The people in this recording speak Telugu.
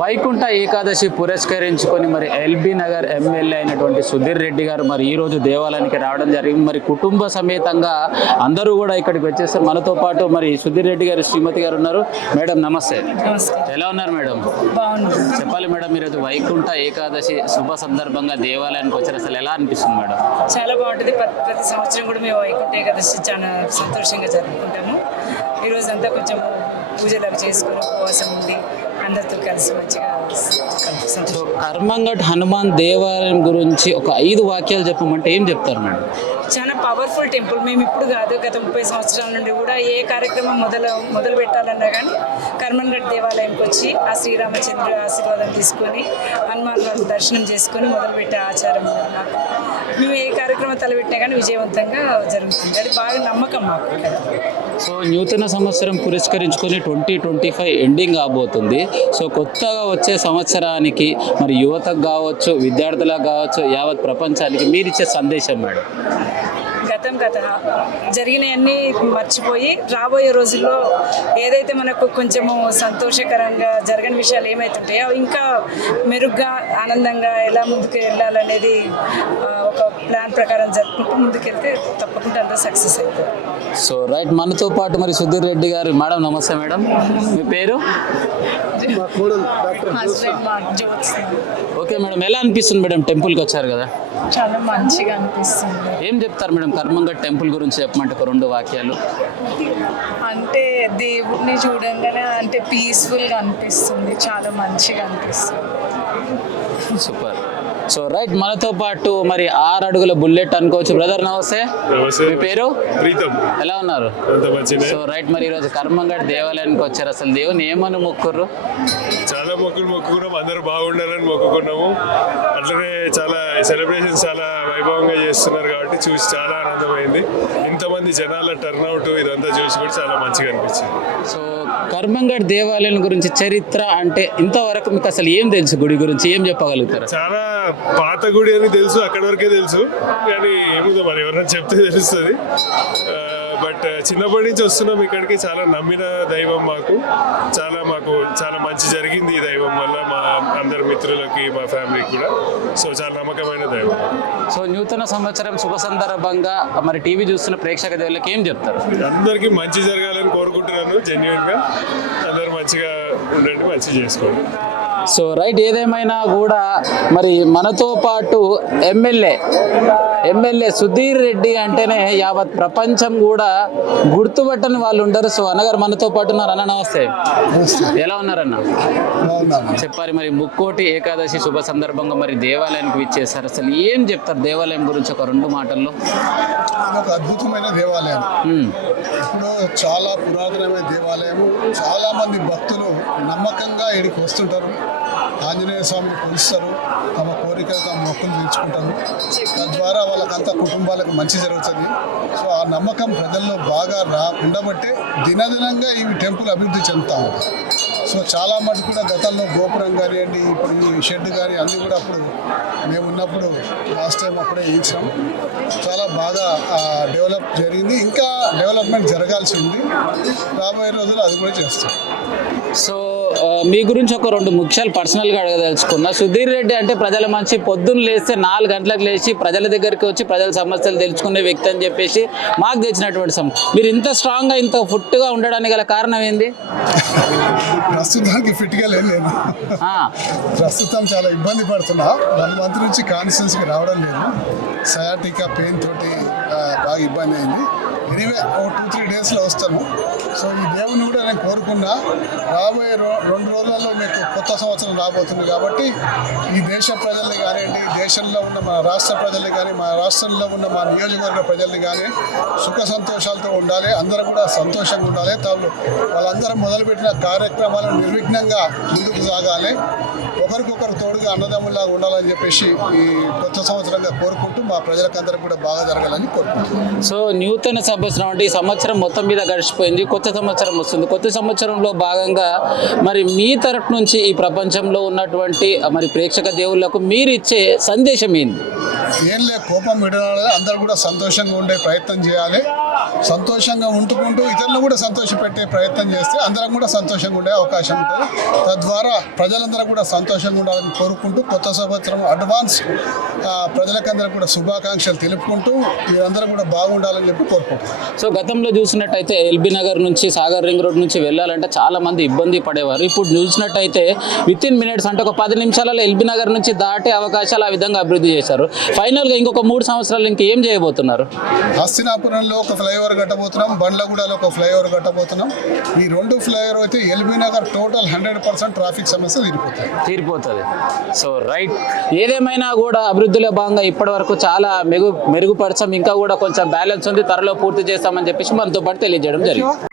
వైకుంఠ ఏకాదశి పురస్కరించుకొని మరి ఎల్బీ నగర్ ఎమ్మెల్యే అయినటువంటి సుధీర్ రెడ్డి గారు మరి ఈ రోజు దేవాలయానికి రావడం జరిగింది. మరి కుటుంబ సమేతంగా అందరూ కూడా ఇక్కడికి వచ్చేస్తారు. మనతో పాటు మరి సుధీర్ రెడ్డి గారు శ్రీమతి గారు ఉన్నారు. మేడం నమస్తే. ఎలా ఉన్నారు మేడం? చెప్పాలి మేడం ఈరోజు వైకుంఠ ఏకాదశి శుభ సందర్భంగా దేవాలయానికి వచ్చారు. అసలు ఎలా అనిపిస్తుంది మేడం? చాలా బాగుంటుంది. ప్రతి ప్రతి సంవత్సరం కూడా మేము వైకుంఠ ఏకాదశి చాలా సంతోషంగా జరుపుకుంటాము. ఈరోజు అంతా కొంచెం పూజలు అవి చేసుకొని ఉపవాసం ఉండి అందరితో కలిసి మంచిగా కర్మంగట్ హనుమాన్ దేవాలయం గురించి ఒక ఐదు వాక్యాలు చెప్పమంటే ఏం చెప్తారు మేడం? చాలా పవర్ఫుల్ టెంపుల్ మేము ఇప్పుడు కాదు గత ముప్పై సంవత్సరాల నుండి కూడా ఏ కార్యక్రమం మొదలు మొదలు పెట్టాలన్నా కానీ కర్మన్గఢ్ దేవాలయంకి వచ్చి ఆ శ్రీరామచంద్ర ఆశీర్వాదం తీసుకొని హనుమాన్ వారి దర్శనం చేసుకొని మొదలుపెట్టే ఆచారం మాకు. మేము ఏ కార్యక్రమం తలపెట్టినా కానీ విజయవంతంగా జరుగుతుంది. అది బాగా నమ్మకం మాకు సో నూతన సంవత్సరం పురస్కరించుకొని ట్వంటీ ట్వంటీ ఫైవ్ ఎండింగ్ కాబోతుంది. సో కొత్తగా వచ్చే సంవత్సరానికి మరి యువతకు కావచ్చు విద్యార్థులకు కావచ్చు యావత్ ప్రపంచానికి మీరు ఇచ్చే సందేశం మేడం. గతం గత జరిగినవన్నీ మర్చిపోయి రాబోయే రోజుల్లో ఏదైతే మనకు కొంచెము సంతోషకరంగా జరగని విషయాలు ఏమైతుంటాయో ఇంకా మెరుగ్గా ఆనందంగా ఎలా ముందుకు వెళ్ళాలనేది ఒక ప్లాన్ ప్రకారం జరుపుకుంటూ ముందుకెళ్తే తప్పకుండా అంతా సక్సెస్ అవుతుంది సో రైట్. మనతో పాటు మరి సుధీర్ రెడ్డి గారు మేడం నమస్తే మేడం. మీ పేరు? Okay madam. ఎలా అనిపిస్తుంది మేడం టెంపుల్కి వచ్చారు కదా? చాలా మంచిగా అనిపిస్తుంది. ఏం చెప్తారు మేడం? కర్మంగట్ టెంపుల్ గురించి చెప్పమంటే ఒక రెండు వాక్యాలు. అంటే దేవుడిని చూడంగానే అంటే పీస్ఫుల్గా అనిపిస్తుంది. చాలా మంచిగా అనిపిస్తుంది. సూపర్. సో రైట్ మనతో పాటు మరి ఆరు అడుగుల బుల్లెట్ అనుకోవచ్చు. బ్రదర్ నమస్తే. మీ పేరు? ప్రీతం. ఎలా ఉన్నారు? సో రైట్ మరి ఈరోజు కర్మంగడ్ దేవాలయానికి వచ్చారు అసలు దేవుని ఏమని మొక్కుర్రు? చాలా మొక్కులు మొక్కుకున్నాం. అందరూ బాగుండాలని మొక్కుకున్నాము. అట్లనే చాలా సెలబ్రేషన్స్ చాలా వైభవంగా చేస్తున్నారు కాబట్టి చూసి చాలా ఆనందమైంది. ఇంతమంది జనాల టర్న్అవుట్ ఇదంతా చూసి కూడా చాలా మంచిగా అనిపించింది. సో కర్మంగడ్ దేవాలయం గురించి చరిత్ర అంటే ఇంతవరకు మీకు అసలు ఏం తెలుసు గుడి గురించి? ఏం చెప్పగలుగుతారు? చాలా పాత గుడి అని తెలుసు అక్కడి వరకే తెలుసు. కానీ ఏముందో మరి ఎవరైనా చెప్తే తెలుస్తుంది. బట్ చిన్నప్పటి నుంచి వస్తున్నాం ఇక్కడికి. చాలా నమ్మిన దైవం మాకు. చాలా మిత్రులకి మా ఫ్యామిలీకి కూడా. సో చాలా నమ్మకమైన దైవం సో నూతన సంవత్సరం శుభ సందర్భంగా మరి టీవీ చూస్తున్న ప్రేక్షక దేవుళ్ళకి ఏం చెప్తారు? అందరికీ మంచి జరగాలని కోరుకుంటున్నాను జెన్యున్గా అందరూ మంచిగా ఉండండి మంచి చేసుకోండి. సో రైట్ ఏదేమైనా కూడా మరి మనతో పాటు ఎమ్మెల్యే ఎమ్మెల్యే సుధీర్ రెడ్డి అంటేనే యావత్ ప్రపంచం కూడా గుర్తుపట్టని వాళ్ళు ఉండరు సో అన్నగారు మనతో పాటు ఉన్నారు. అన్న నమస్తే. ఎలా ఉన్నారన్న? చెప్పాలి మరి ముక్కోటి ఏకాదశి శుభ సందర్భంగా మరి దేవాలయానికి విచ్చేసారు అసలు ఏం చెప్తారు దేవాలయం గురించి ఒక రెండు మాటల్లో? ఒక అద్భుతమైన దేవాలయం. ఇప్పుడు చాలా పురాతనమైన దేవాలయం చాలా మంది భక్తులు నమ్మకంగా ఇక్కడికి వస్తుంటారు. ఆంజనేయ స్వామిని కొలుస్తారు. తమ కోరికలు తమ మొక్కులు తీర్చుకుంటారు తద్వారా వాళ్ళకంతా కుటుంబాలకు మంచి జరుగుతుంది. సో ఆ నమ్మకం ప్రజల్లో బాగా రా ఉండబట్టే దినదినంగా ఈ టెంపుల్ అభివృద్ధి చెందుతా ఉంది. సో చాలా మటు కూడా గతంలో గోపురం కానివ్వండి ఇప్పుడు ఈ షెడ్ కానీ అన్నీ కూడా అప్పుడు మేము ఉన్నప్పుడు లాస్ట్ టైం అప్పుడే వేయించాం చాలా బాగా డెవలప్ జరిగింది. ఇంకా డెవలప్మెంట్ జరగాల్సి ఉంది. రాబోయే రోజులు అది కూడా చేస్తాం. సో మీ గురించి ఒక రెండు ముఖ్యాలు పర్సనల్గా అడగదలుచుకున్నా. సుధీర్ రెడ్డి అంటే ప్రజల మంచి పొద్దున్న లేస్తే నాలుగు గంటలకు లేచి ప్రజల దగ్గరికి వచ్చి ప్రజల సమస్యలు తెలుసుకునే వ్యక్తి అని చెప్పేసి మాకు తెచ్చినటువంటి సమ మీరు ఇంత స్ట్రాంగ్గా ఇంత ఫుట్గా ఉండడానికి గల కారణం ఏంది? ప్రస్తుతానికి ఫిట్గా లేను నేను. ఆ, ప్రస్తుతం చాలా ఇబ్బంది పడుతున్నా. వన్ మంత్ నుంచి కాన్స్టిట్యూన్సీకి రావడం లేదు. సయాటికా పెయిన్ తోటి బాగా ఇబ్బంది అయింది. ఎనీవే ఓ టూ త్రీ డేస్లో వస్తాను. సో ఈ దేవుని కూడా నేను కోరుకున్నా. రాబోయే రో రెండు రోజులలో మీకు కొత్త సంవత్సరం రాబోతుంది కాబట్టి ఈ దేశ ప్రజల్ని కానివ్వండి దేశంలో ఉన్న మన రాష్ట్ర ప్రజల్ని కానీ మన రాష్ట్రంలో ఉన్న మా నియోజకవర్గ ప్రజల్ని కానీ సుఖ సంతోషాలతో ఉండాలి అందరూ కూడా సంతోషంగా ఉండాలి. తాము వాళ్ళందరూ మొదలుపెట్టిన కార్యక్రమాలు నిర్విఘ్నంగా ముందుకు సాగాలి. ఒకరికొకరు తోడుగా అన్నదమ్ములా ఉండాలని చెప్పేసి ఈ కొత్త సంవత్సరంగా కోరుకుంటూ మా ప్రజలకందరికీ కూడా బాగా జరగాలని కోరుకుంటున్నాం. సో నూతన సంవత్సరం అంటే ఈ సంవత్సరం మొత్తం మీద గడిచిపోయింది కొత్త సంవత్సరం వస్తుంది. కొత్త సంవత్సరంలో భాగంగా మరి మీ తరఫు నుంచి ఈ ప్రపంచంలో ఉన్నటువంటి మరి ప్రేక్షక దేవుళ్ళకు మీరు ఇచ్చే సందేశం ఏంది? ఏం లే కోపం విడాలి అందరూ కూడా సంతోషంగా ఉండే ప్రయత్నం చేయాలి. సంతోషంగా ఉంటుకుంటూ ఇతరులను కూడా సంతోషపెట్టే ప్రయత్నం చేస్తే అందరం కూడా సంతోషంగా ఉండే అవకాశం ఉంటుంది. తద్వారా ప్రజలందరూ కూడా సంతోషంగా ఉండాలని కోరుకుంటూ కొత్త సంవత్సరం అడ్వాన్స్ ప్రజలకందరూ కూడా శుభాకాంక్షలు తెలుపుకుంటూ మీరందరూ కూడా బాగుండాలని చెప్పి కోరుకుంటున్నాం. సో గతంలో చూసినట్టయితే ఎల్బీ నగర్ నుంచి సాగర్ రింగ్ రోడ్ నుంచి వెళ్ళాలంటే చాలా మంది ఇబ్బంది పడేవారు. ఇప్పుడు చూసినట్టయితే విత్ ఇన్ మినిట్స్ అంటే ఒక పది నిమిషాలలో ఎల్బీ నగర్ నుంచి దాటే అవకాశాలు ఆ విధంగా అభివృద్ధి చేశారు. ఫైనల్గా ఇంకొక మూడు సంవత్సరాలు ఇంకేం చేయబోతున్నారు? హస్తినాపురంలో ఒక ఫ్లైఓవర్ కట్టబోతున్నాం బండ్లగూడలో ఒక ఫ్లైఓవర్ కట్టబోతున్నాం. ఈ రెండు ఫ్లైఓవర్ అయితే LB Nagar total hundred percent traffic సమస్య తీరిపోతాయి తీరిపోతుంది. So right. ఏదేమైనా కూడా అభివృద్ధిలో భాగంగా ఇప్పటి వరకు చాలా మెరుగు మెరుగుపరచం ఇంకా కూడా కొంచెం బ్యాలెన్స్ ఉంది త్వరలో పూర్తి చేస్తామని చెప్పేసి మనతో పాటు తెలియజేయడం జరిగింది.